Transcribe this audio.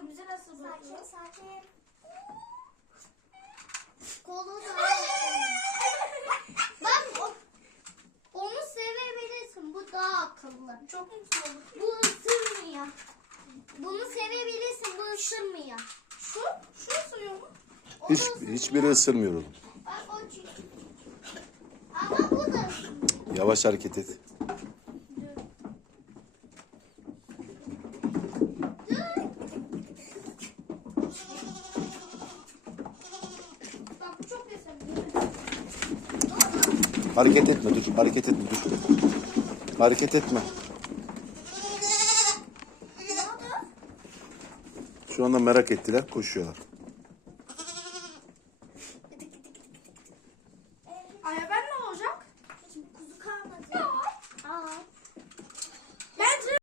şarkımızı nasıl buldunuz? Sakin sakin. Kolu da. Bak o, onu sevebilirsin. Bu daha akıllı. Çok mutlu oldum. Bu ısırmıyor. Bunu sevebilirsin. Bu ısırmıyor. Şu, şu ısırıyor mu? Hiç, ısırmıyor. hiçbiri ısırmıyor oğlum. Yavaş hareket et. Hareket etme dur. Hareket etme dur. Hareket etme. Şu anda merak ettiler. Koşuyorlar. Ay ben